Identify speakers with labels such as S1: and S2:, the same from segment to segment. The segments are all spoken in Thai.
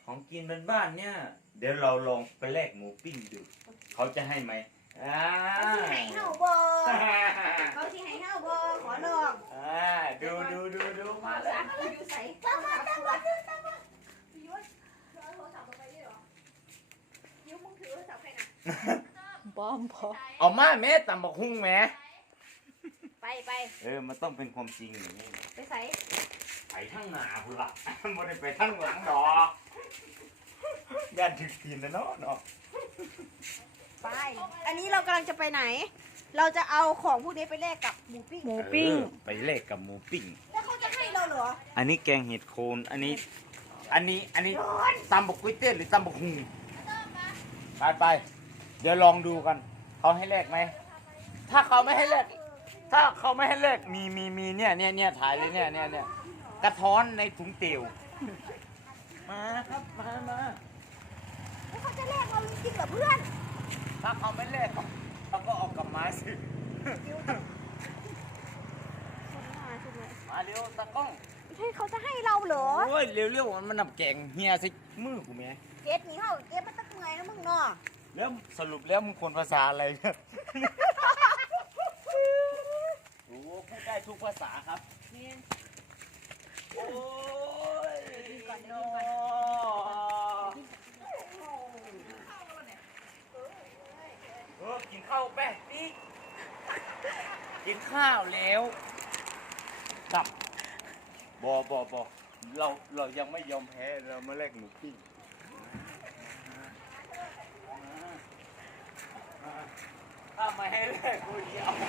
S1: ของกินบ้านๆเนี่ยเดี๋ยวเราลองไปแลกหมูปิ้งดูเขาจะให้ไหม
S2: เขาที่ให้เฮาบ่เขาที่ให้เฮาบ่ขอลอง
S1: ดูมาแล้ว
S2: อยู่ใส่ตามมายุดเอาโทรศัพท์ไปได้หรอยุดมึงถือโทรศัพท์ใครน่ะบอมพอ
S1: เอามาแม่ตำบักหุ่งแม่
S2: ไป
S1: มันต้องเป็นความจริงอย่างนี้
S2: ไปใส่
S1: ไปทั้งหน้าพุ่นล่ะไม่ได้ไปทั้งหลังดอกย่านถึกตีนแล้วเนาะ
S2: ไปอันนี้เรากำลังจะไปไหนเราจะเอาของพวกนี้ไปแลกกับหมูปิ้ง
S1: ไปแลกกับหมูปิ้ง
S2: แล้วเขาจะให้เราเหรอ
S1: อันนี้แกงเห็ดโคนอันนี้ตำบักกุ้ยเต้นหรือตำบักหุ่งไปเดี๋ยวลองดูกันเขาให้แลกไหมถ้าเขาไม่ให้แลกมีเนี่ยถ่ายเลยเนี่ยกระท้อนในถุงเตี๋ยวมาครับมา
S2: แล้วเขาจะแลกเราจริงเหรอเพื่อน
S1: ถ้าเขาไม่แลกเราก็ออกกับไม้สิมาเร็วตะก้อง
S2: ให้เขาจะให้เราเหรอ
S1: โอ้ยเร็วๆมันนับแกงเฮียสิมือกูแม่
S2: เก็ตนี่เขาเก็ตมันตะเมื่อยนะมึงเนาะ
S1: แล้วสรุปแล้วมึงคนภาษาอะไรเนี่ยโอ้พูดได้ทุกภาษาครับโอ้ยกินข้าวแป๊ะนี่กินข้าวแล้วดับบเรายังไม่ยอมแพ้เรามาแลกหมูปิ้งถ้าไม่ให้แลกกูจะเอา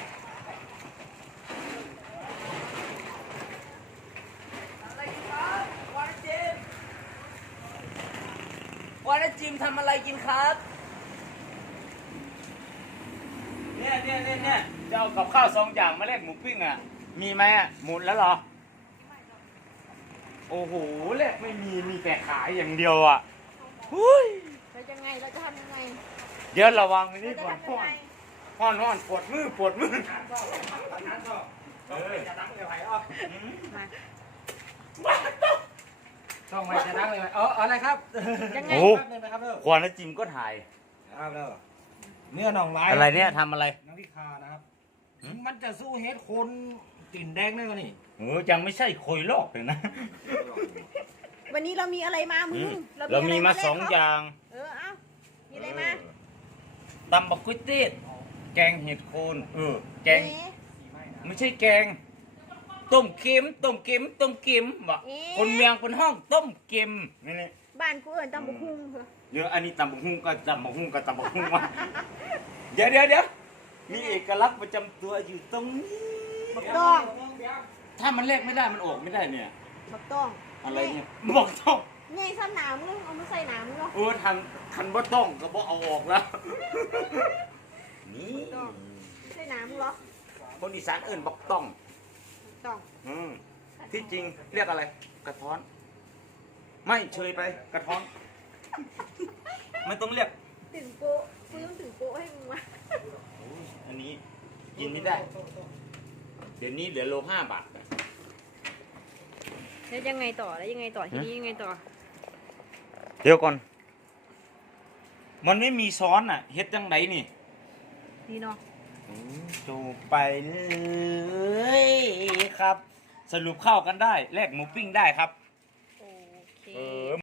S1: อะไรกินครับวานจิมทำอะไรกินครับเนี่ยจะเอากับข้าว2 อย่างมาแลกหมูปิ้งอ่ะมีไหมอ่ะหมดแล้วเหรอโอ้โหแลกไม่มีแต่ขายอย่างเดียวอ่ะหุ้ย
S2: เราจะทำยังไง
S1: เดี๋ยวระวังนี่ก่อนห้อนปวดมือจะดังเลยไหม
S3: ช่องไม่จะดังเลยไหมอะไรครับ
S2: ยังไง
S1: ครับควานจิมก็ถ่าย
S3: ครับแล้วเนื้อหนองลาย
S1: อะไรเนี่ยทำอะไร
S3: น้ำพริกคานะครับมันจะสู้เฮ็ดคนติ่นแดงได้กว่านี่
S1: ยังไม่ใช่โคยลอกเลยนะ
S2: วันนี้เรามีอะไรมามึง
S1: เรามีมา2 อย่าง
S2: เอามีอะไรมา
S1: ตำบักกุ้ยเต้นแกงเห็ดโคนแกงไม่ใช่แกงต้มเค็มบอกคนเมียงเป็นห้องต้มเค็มนี่
S2: บ้านกูเอิญตำบักหุ่ง
S1: เดี๋ยวอันนี้ตำบักหุ่งก็ตำบักหุ่งมาเดี๋ยวมีเอกลักษณ์ประจำตัวอยู่ตรงนี้
S2: บักต้อง
S1: ถ้ามันเล็กไม่ได้มันออกไม่ได้เนี่ย
S2: บักต้อง
S1: อะไรเนี่ยบักต้อง
S2: ไงซ้ำหนามมึงเอามาใส่หนามมึงเหรอ
S1: ทันบ่ต้องก็บ่เอาออกแล้วนี่
S2: ใส่หนามมึงเหรอ
S1: คนอีสานเอิ้นบักต้องที่จริงเรียกอะไรกระท้อนไม่เชยไปกระท้อนไม่ต้องเรียก
S2: ถึงโป๊ะคุยต้องถึงโป๊ะให้มึงมา
S1: อันนี้กินไม่ได้เดี๋ยวนี้เหลือโล5 บาท
S2: แล้วยังไงต่อทีนี้ยังไงต่อ
S1: เดี๋ยวก่อนมันไม่มีซ้อนอ่ะเฮ็ดจังไดนี่
S2: เนาะ
S1: จูไปเลยครับสรุปเข้ากันได้แลกหมูปิ้งได้ครับ
S2: โอเค